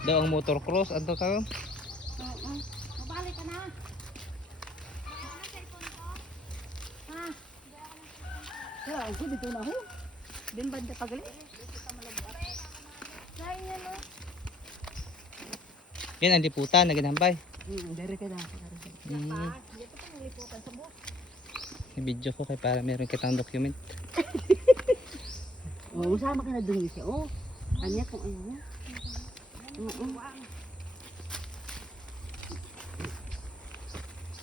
Daw ang motocross, ano ka? Oo. Mabalik ka na. Ha? Kaya ako dito na ho. Din banda pagali. Kaya yan o. Yan ang liputan na ginambay. Dari ka na. Dito pa yung liputan sa buhok. I-video ko kay para meron kitang document. Oo, sama ka na dun siya. Oo. Kanya kung ano niya. Oo.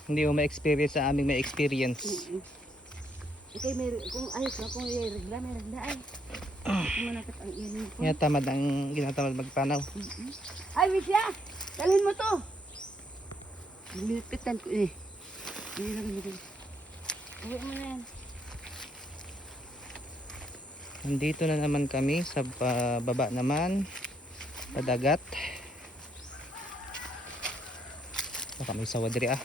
Hindi mo ma-experience sa aming ma-experience. Okay, may kung ayos na kung may regla ay. Kung manakit ang ilin ko. Yan tamad ang ginatamad magpanaw. Ay, Misya! Dalhin mo to! Nilipitan ko eh. Uwi mo na yan. Nandito na naman kami sa baba naman. Padagat. Baka may sawa diri ah.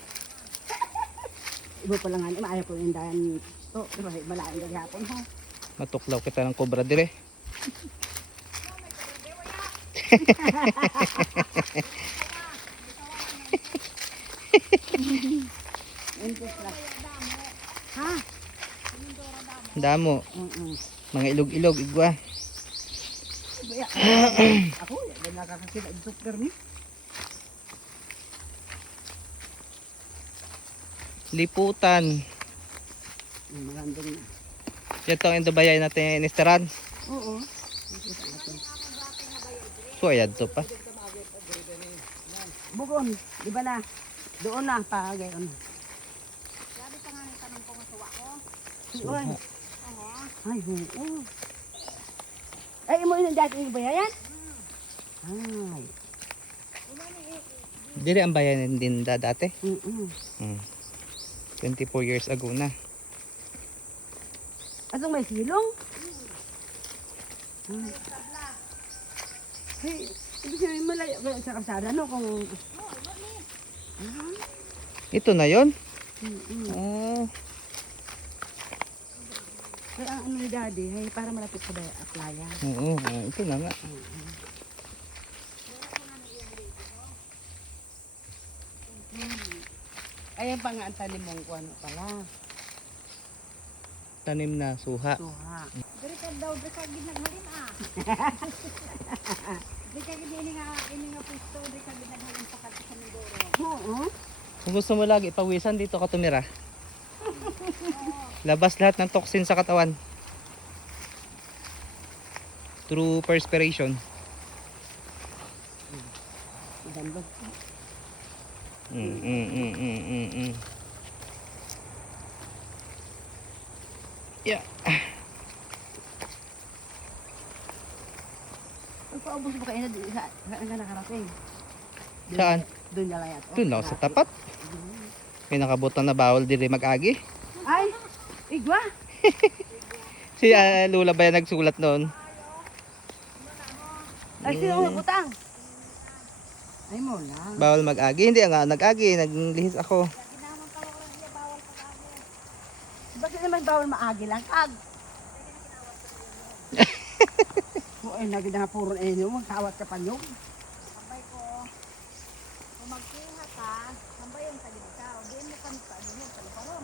Iba pa lang nga, maayaw ko yung dahan to. Diba, malaking gagi hapon ha. Matuklaw kita ng cobra dire. Ha? Damo. Mga ilog-ilog igwa. Ako, yan nakakakita ang super ni. Liputan. Magandang na. Ito ang indobayay natin inisteran. Oo. Kuyad to pa. Bugon, di ba na? Doon na, pa gayon. Sabi pa nga ng tanong ko nga suwa ko. Suha. Ay, oo. Ay, imo yun ang dati yung bayayan? Ay. Dire ang bayan din dati. Mm. 24 years ago na. Atong may silong? Hey, ibig sabihin malayo kayo sa kasada, no? Kung... Ito na yon. Mm. Kaya ang ano ni daddy, ay para malapit sa playa. Oo, ito na nga. Ayan pa nga ang tanim mong kuwan pala. Tanim na suha. Suha. Dari ka daw, dari ka ginaghalin ah. Dari ka ini nga pusto, dari ka ginaghalin pa kati sa Mindoro. Oo. Kung gusto mo lagi pawisan dito ka tumira. Labas lahat ng toxin sa katawan. Through perspiration. Maganda. Yeah. Pagpaubos mo kayo na saan ka nakarating? Saan? Doon na lang yan. Doon lang sa tapat. May nakabutan na bawal diri mag-agi. Ay! Igwa! Si Lula ba yan nagsulat noon? Ay, sino ang butang? Ay mo na. Bawal mag-agi. Hindi nga nag-agi. Naglihis ako. Bakit naman bawal maagi lang? Kag! O ay, naging na puro na inyo. Magkawat ka pa nyo. Sabay ko, kung magkiha ka, sabay yung tagid ka. O di mo kami sa ano, sa luparon.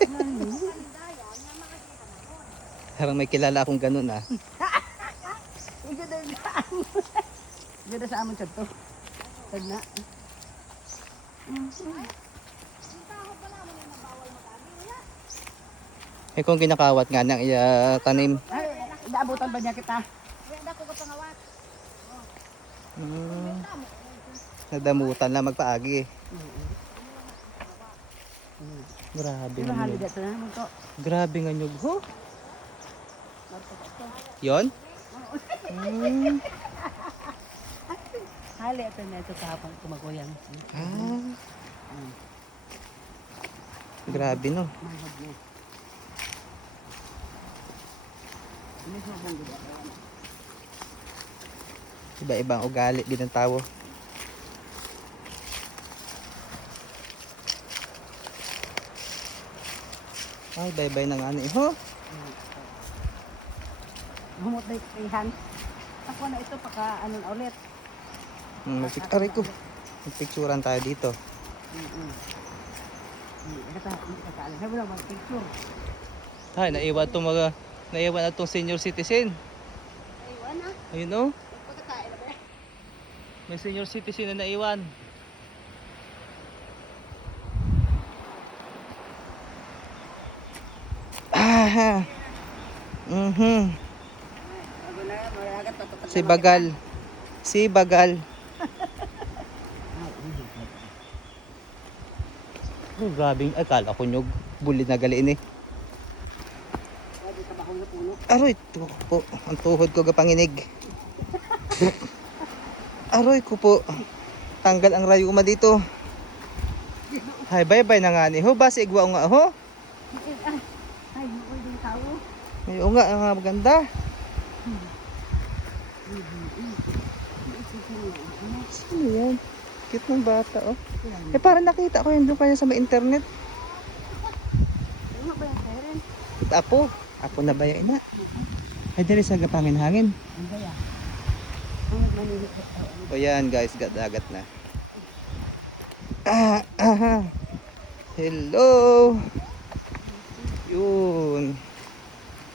Kami dayan, nga makakita na ko. Parang may kilala akong ganun ah. Ang ganda sa amon. Ang ganda sa amon siya to. Tagna. Yung tao pala mo na bawal mag-agi. Wala. Eh kung kinakawat nga nang tanim. Ay, naabutan ba niya kita? Wala ko kapangawat. Nadamutan lang magpaagi. Grabe Pero nga hali nyug. dito na naman to. Grabe nga nyug ho. Yon? Hali ito na ito kahapon kumagoyang. Grabe no. Mahal niya. Ini sa bang gud. Iba-ibang ugali din ng tao. Ay, bye-bye na nga ni. Ho? Humot na ihan. Ako na ito paka ano na ulit. Aray ko. Magpicturan tayo dito. Hindi ka kaalam. Sabi lang, mag-picture. Ay, naiwan na itong senior citizen. Aywan ah. Ayun oh. Pagkakain na ba yan? May senior citizen na naiwan. Ah. Bago na, malagat patutok. Si Bagal. Si Bagal. Oh, grabe. Ay, kala ko nyog. Buli na galiin eh. Pwede ka ba kung napuno? Aroy, tuko po. Ang tuhod ko gapanginig. Aroy ko po. Tanggal ang rayuma dito. Hay, bye-bye na nga ni ho. Basi igwa nga ho. Ay, ako yung tao. Ay, o nga, ang maganda. Sino yan? Cute ng bata, oh. Eh, parang nakita ko yun doon kaya sa may internet. Ano ba yan, Karen? Apo na ba yan na? Ay, dali sa gapangin hangin. Ang gaya. Ang manilip. O yan, guys, dagat na. Hello. Yun.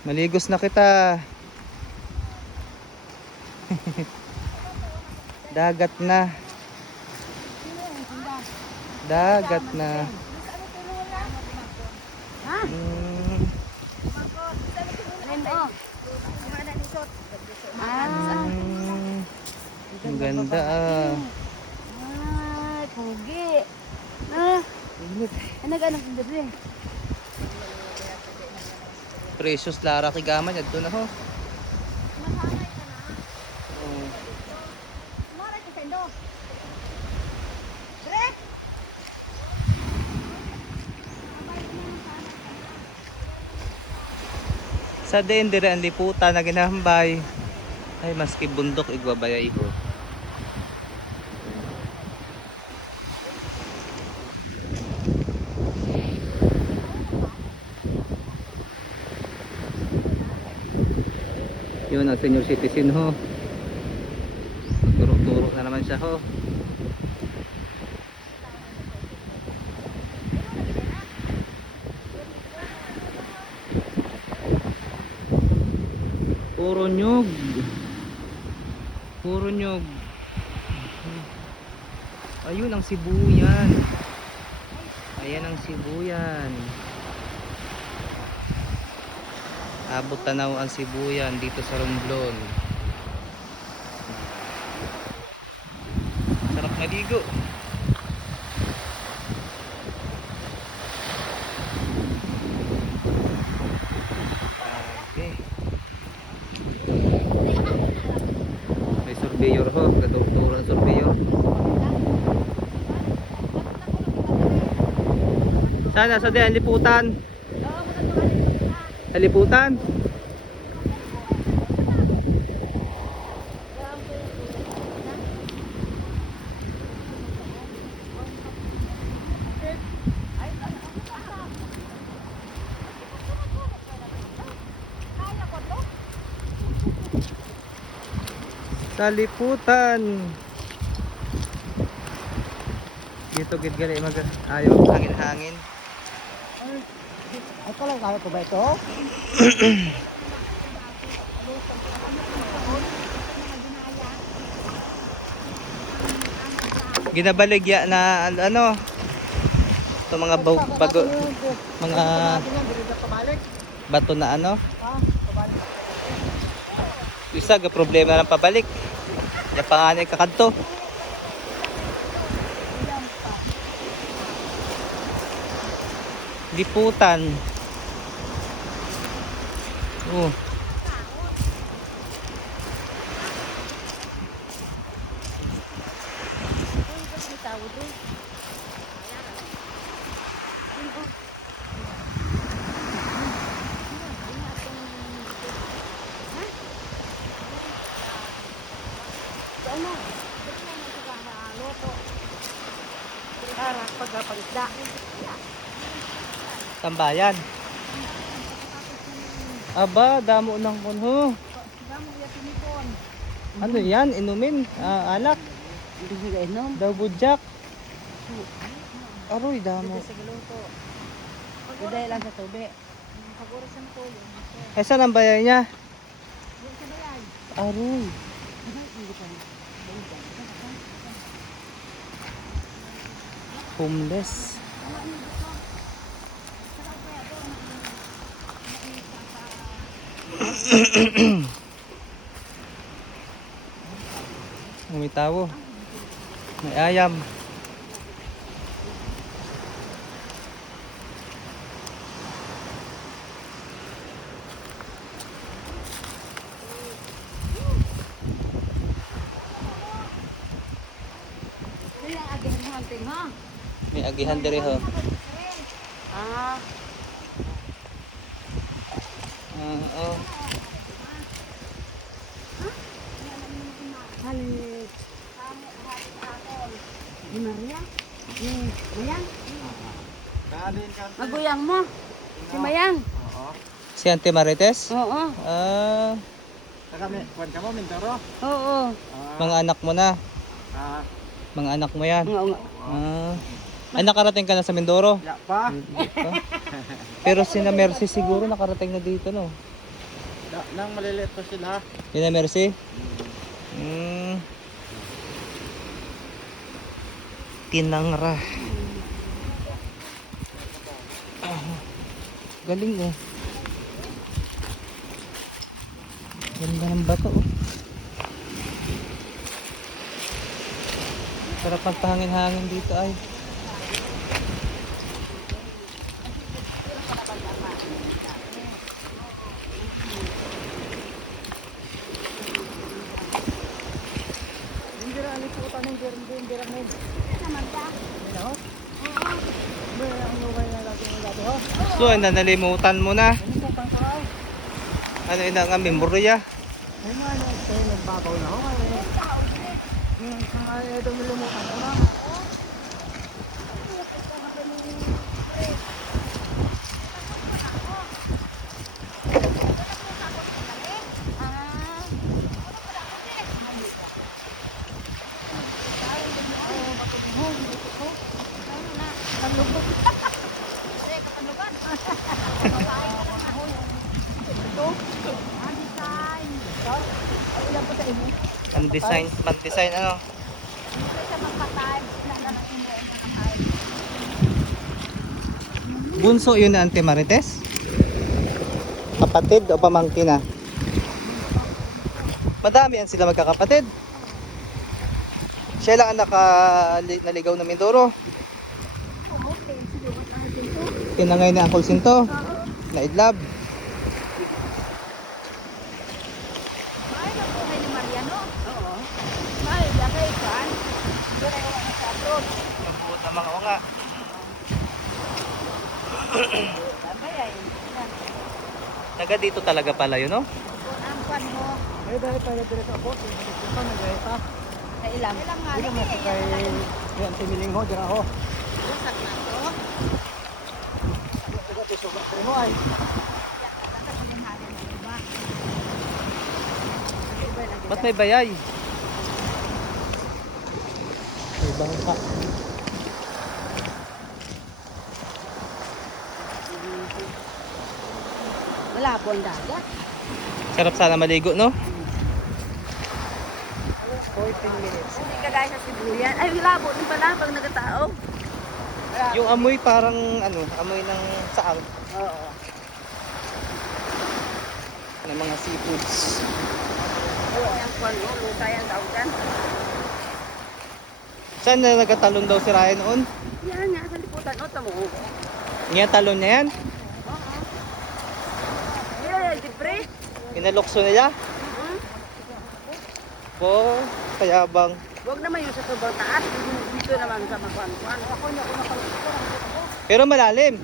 Maligos na kita. Dagat na. Dagat na. Ha? Lindo. Mana ni Sot? Ang ganda ah. Ay, pugi. Ah, anak-anak ng gabi. Precious Lara Kigaman. Yan doon na ho. Masangay ka na. Oh. Mara ka sendo. Brek! Sa din dire ang liputan na ginahambay. Ay maski bundok igwabayay ko. Yun ang senior citizen ho. Turo-turo na naman siya ho. Puro nyug. Puro nyug. Ayun ang sibuyan. Ayan ang sibuyan. Abot tanaw ang sibuyan dito sa Romblon. Sarap maligo. Okay. May surveyor ho, gadugturo ang surveyor. Sana sa diyan liputan. Sa liputan. Sa liputan. Dito gid gali mag ayaw hangin-hangin. Ay, lang kaya ko ba ito? Ginabaligya na ano ito mga bago mga bato na ano isa ga problema ng pabalik ya panganay kakadto liputan oh Pagkapagisda. tambayan aba damo ng kunho Damo ya tinipon. ano yan inumin alak Hindi siya inom. Daw budyak. Aroy, damo. Dito sa giluto. Dahil lang sa tubig. Pag-orasan ko yun. Eh, saan ang bayan niya? Yan sa bayan. Aroy. Homeless. May tao. May ayam. Ito yung agihan mo ang tinga. May agihan diri ho. Ah, Oh. halit. Di Maria? Ni Mayang? Maguyang mo? Si Mayang? Si Auntie Marites? Oo. Ah, Kwan ka mo, Mintoro? Oo. mga anak mo na. Mga anak mo yan. Oo. Ay, nakarating ka na sa Mindoro? Ya pa. Pero si na Mercy siguro nakarating na dito, no? Nang maliliit pa sila. Yun na Mercy? Tinangra. Galing eh. Ganda ng bato oh. Sarap magpahangin-hangin dito ay. So, nanalimutan mo na. Ano yun ang memorya? Pan-design ano? Bunso yun na Auntie Marites? Kapatid o pamangkin na? Madami yan sila magkakapatid. Siya lang ang naligaw na Mindoro. Tinangay na Uncle Sinto. Na idlab. Ay, nabuhay ni Mariano. Oo. Ay, lakay kan. Hindi na yung sa abroad. Ang buot ng mga unga. Taga dito talaga pala yun, no? Kung ang kwan mo, Ay, dahil tayo direct ako. Ito pa, nag-aita. sa ilang. Ilang nga Hindi rin naman eh. kay yan timiling ho, dira ho. Wasak na to. Ito ito suga ko mo ay. Ba't may bayay? May bangka. Malabo ang dagat. Sarap sana maligo, no? 14 minutes. Hindi ka gaya sa Sibuyan. Ay, malabo din pala pag nagkatao. Yung amoy parang ano, amoy ng saang Oo. ng mga seafoods. Oo, yung kwan mo, luta yan daw dyan. Saan na nagkatalon daw si Ryan noon? Yan nga, sa liputan. O, tamo. Ngayon talon niya yan? Yan, libre. Inalokso na niya? Po, kaya bang Huwag naman yung sa sobrang taas. Dito naman sa makwan-kwan. pero malalim.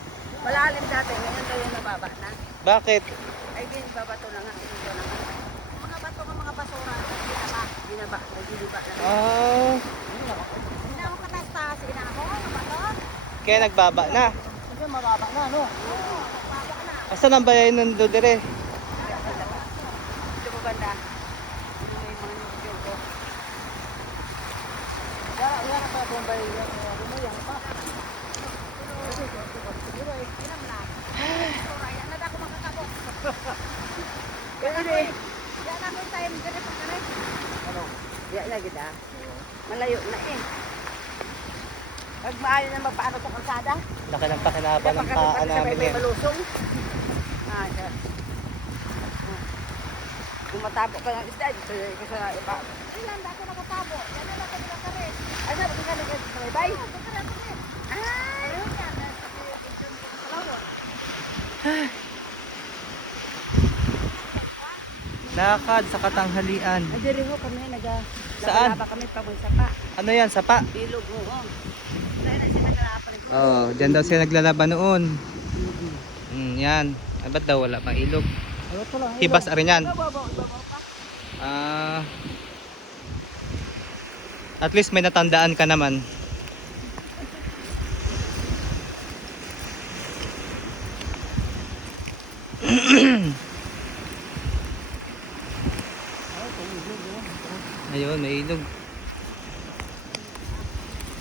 Malalim dati, ngayon tayo nababa na. Bakit? Ay, din, babato na nga. Dito na nga. Mga bato ng mga basura. Binaba. Binaba, nagbiniba na. Ah, Hindi ako katastas. Ina ako. Ano ba to? kaya nagbaba na. Kasi mababa na, no? Baba na. Asan ang bayan ng Dodere? Dito mo banda. Ano yung mga nilagyan ko? kung ba yung ano mo yan pa. Yan na ako makakabot. Kaya rin. Yan ako time dire pa kare. Ano? Yan na gid ah. Malayo na eh. Pag maayo na magpaano sa kalsada, Laki ng pakinaba ng dapat paa kami namin may yan. malusong. Siya. Kung matabo ka ng isda, dito sa iba. Ilan da ako nakatabo. Yan na ako dire kare. Ay, sabi ka na sa baybay. Ay, yan na sa Lakad sa katanghalian. Ay, diri ho kami, Saan? nagalaba kami pa sa pa. Ano yan, sapa? Bilog mo. Dahil na siya nagalapan ko. Oh, dyan daw sila naglalaban noon. Yan. Ay, ba't daw wala pang ilog? Ano to lang? Hibas arin yan. Ibabaw pa. At least may natandaan ka naman. Ayun, may ilog.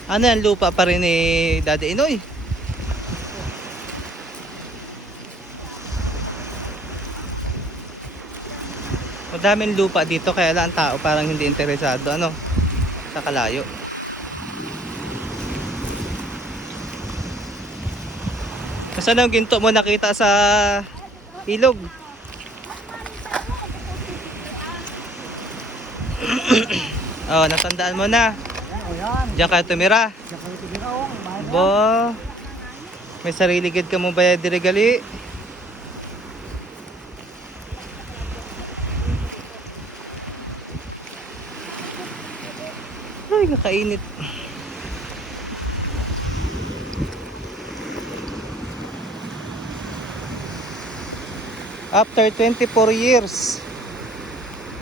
Ano yan, lupa pa rin ni Daddy Inoy. Madaming lupa dito kaya lang ang tao parang hindi interesado ano sa kalayo. Nasaan ang ginto mo nakita sa ilog? Oh, natandaan mo na. Oh, yan. Diyan ka tumira. Diyan kayo tumira oh. Mahal na. Bo. May sarili gid ka mo bayad diri gali. Ay, kakainit. After 24 years,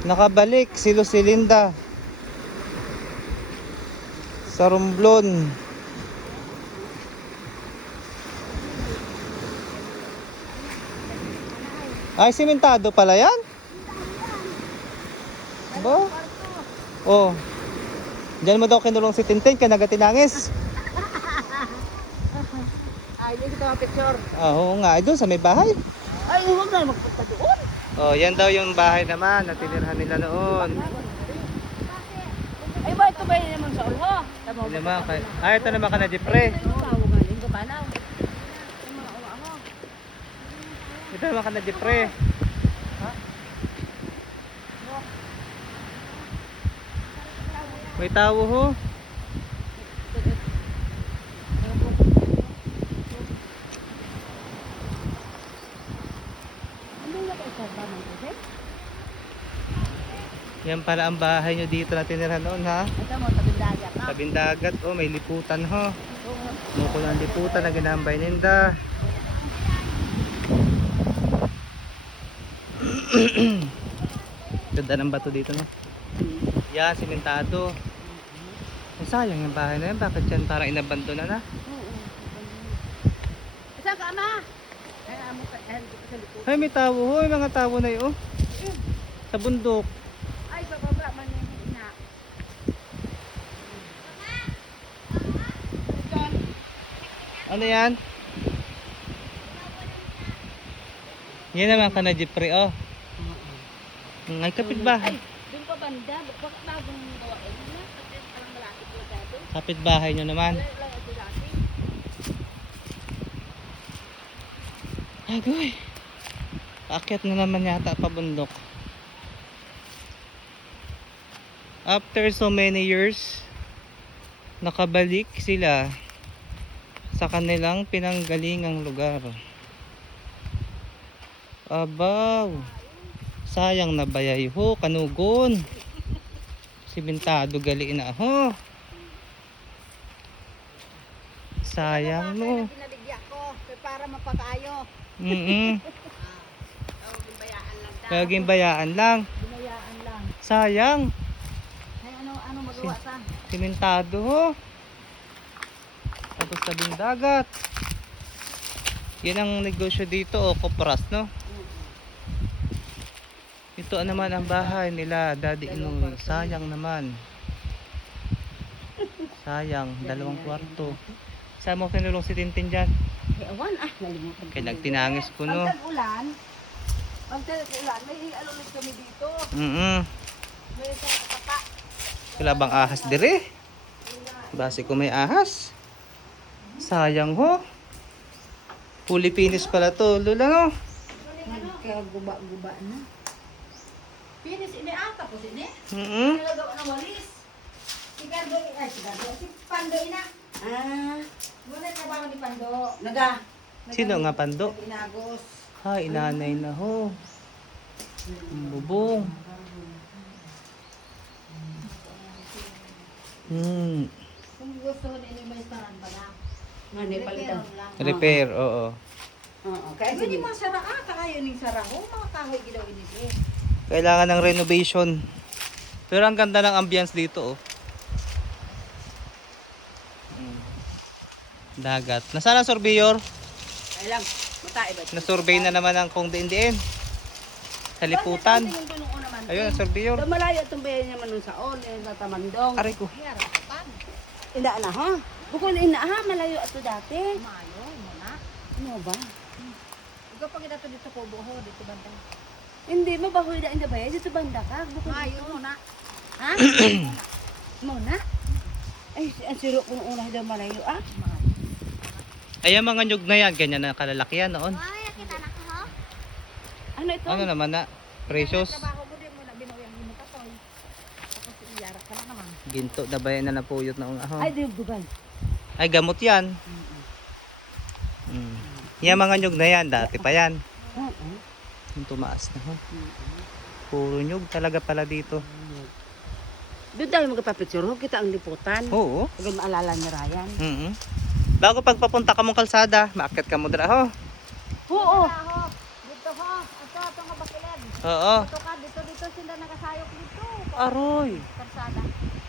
nakabalik si Lucilinda sa Romblon. Ay, simentado pala yan? Ba? Oh. Diyan mo daw kinulong si Tintin, kanagatinangis. Ay, hindi kita picture. Ah, oo nga, ay doon sa may bahay. Ay, huwag na magpunta doon. Oh, yan daw yung bahay naman na tinirhan nila noon. Ay, ba ito ba yun naman sa ulho? Tama Yun naman, ito naman ka na Jepre. Tawagan, ko panaw. Ito naman ka na Jepre. May tao ho. Yan pala ang bahay nyo dito na tinirhan noon ha. Ito mo, tabing dagat na. Tabing dagat, oh may liputan ho. Mukul ang liputan na ginambay ninda. Ganda ng bato dito no. Yan, simentado. Ay, sayang yung bahay na yan. Bakit yan parang inabandon na? Isa ka, ama? Ay, amo ka, sa likod. Ay, may tao ho. May mga tao na yun. Sa bundok. Ay, bababa man yung ina. Ano yan? Yan naman ka na Jeffrey, oh. Ay, kapitbahay. Doon pa banda, bakit bagong gawain na? Kasi parang malapit na dito. Kapitbahay nyo naman. Wala lang ito dati. Agoy. Paakyat na naman yata pabundok. After so many years, nakabalik sila sa kanilang pinanggalingang lugar. Abaw. Sayang na bayay ho, kanugon. Simentado gali na ho. Sayang no. Pinaligya ko para mapag-ayo. Bayaan lang daw. Laging bayaan lang. Binayaan lang. Sayang. Ay ano magawa sa? Simentado ho. Tapos tabing dagat. Yan ang negosyo dito o kopras no. Ito naman ang bahay nila Daddy Inoy. Sayang naman. Sayang, 2 kwarto. Saan mo pinulong si Tintin dyan? Ewan, nalimutan ko. Kaya nagtinangis ko, no? Pag tag-ulan, may alulit kami dito. May kata. Wala bang ahas dire? Base ko may ahas. Sayang ho. Fully finished pala to, Lola, no? Kaya guba-guba na. Pinis ini ata po sini. Nalagawa ng walis. Si Pando ina. Muna trabaho ni Pando. Sino nga Pando? Inagos. Ha, inanay na ho. Bubong. Kung gusto ko na may taran pa na. Palitan. Repair, oo. Oo, kaya Hindi mo sara kayo ning sara ho, mga kahoy gidaw ini. Kailangan ng renovation. Pero ang ganda ng ambience dito, oh. Dagat. Nasaan ang surveyor? Ay lang, matae ba? Na-survey na naman ang kung diin-diin. Sa liputan. Ayun, ang surveyor. Daw malayo itong bayan naman nun sa on, sa Tamandong. Aray ko. Ina na ha? Bukod ina ha, malayo ato dati. Mayo, muna. Ano ba? Ikaw pag ito dito ko buho, dito banda. Hindi, mabahoy na inda ba yan? Dito banda ka. Bukod Mayo muna. Ha? Muna? Ay, ang siro kung una daw malayo ah. Ay, ang mga nyug na yan, ganyan na kalalaki yan noon. Ano ito? Ano naman na? Precious. Trabaho mo din mo na binuyang mo ka toy. Tapos iyarak ka na naman. Ginto na ba yan na napuyot na unga ho? Ay, dugan. Ay, gamot yan. Yan mga nyug na yan, dati pa yan. Oo. Yung tumaas na ho. Puro nyug talaga pala dito. Doon tayo magpapitsuro, kita ang liputan. Oo. Huwag maalala ni Ryan. Bago pagpapunta ka mong kalsada, maakyat ka mo dira ho. Oo. Dito ho, ito nga bakilid. Oo. Dito ka, dito sila nakasayok dito. Aroy. Karsada.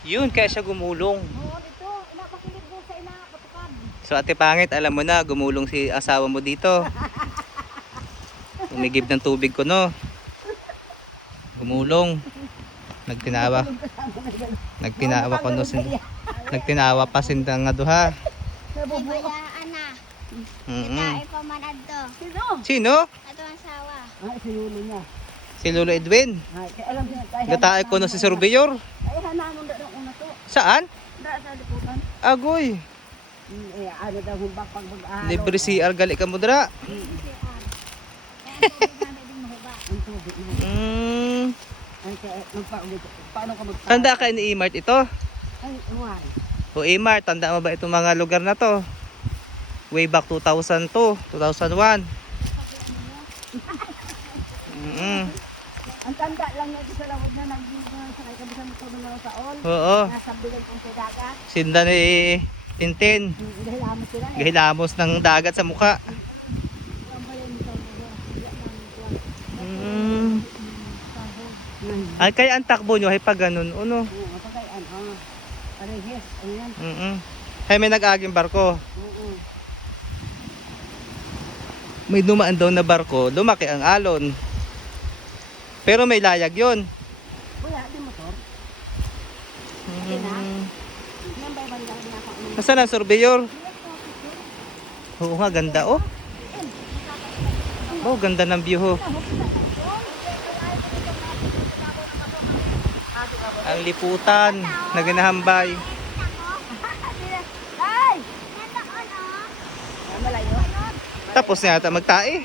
Yun, kaya siya gumulong. Oo, dito. Inapakilid mo sa ina, patukad. So Ate Pangit, alam mo na, gumulong si asawa mo dito. Umigib ng tubig ko, no? Gumulong. Nagtinawa. Nagtinawa ko, no? Nagtinawa pa sindang nga duha. Bayaan na. Tae pa man adto. Sino? Sino? Ato ang sawa. Ay, si Lolo niya. Si Lolo Edwin. Ay, kaya alam niya tayo. Gatae ko no si surveyor. Ay, hanamon daw ng una to. Saan? Da sa liputan. Agoy. Eh, ano daw humbak pag mag-ahalo. Libre CR gali ka mo dira. Ang tubig na. Ay, kaya magpaulit. Paano ka magpaulit? Tanda ka ni E-Mart ito? Ay, why? O E-Mart, tanda mo ba itong mga lugar na to? Way back 2002, 2001. Ang tanda lang niya sa lawag na sakay kami sa motor na sa on. Oo. Nasa bilang kong sa dagat. Sinda ni Tintin. Dahil amo sila eh. Gahilamos ng dagat sa mukha. Ay kaya ang takbo nyo ay pag ganun. Ano? Oo, pagkayaan. Parehas. Ayan. Ay may nag-aging barko. Oo. May dumaan daw na barko. Lumaki ang alon. Pero may layag yun. Wala, di motor. Nambay banda na ako. Nasaan ang surveyor? Oo nga, ganda oh. Oh, ganda ng view ho. Ang liputan na ginahambay. Ay! Malayo. Tapos na yata magtae.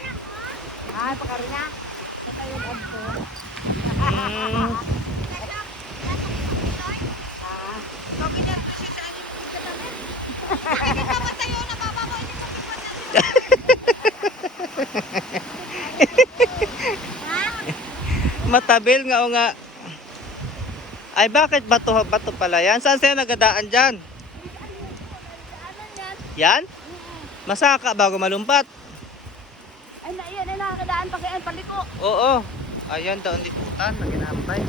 Ay, pakarina. Matabil nga o nga. Ay bakit bato pala yan? Saan sa'yo nagadaan dyan? Yan? Masaka bago malumpat. Ay, yan ay nakakadaan pa kaya paliko. Oo. Ayan daw ang liputan na ginahambay.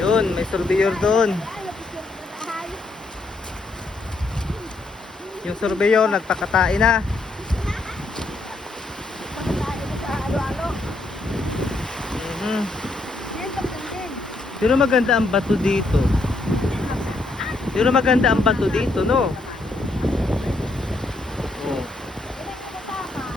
Yun, may surveyor doon. Yung surveyor nagpakatae na. Pagkakain mo sa halo-halo. Mhm. Yan, pagkain. Pero maganda ang bato dito. Pero maganda ang bato dito, no?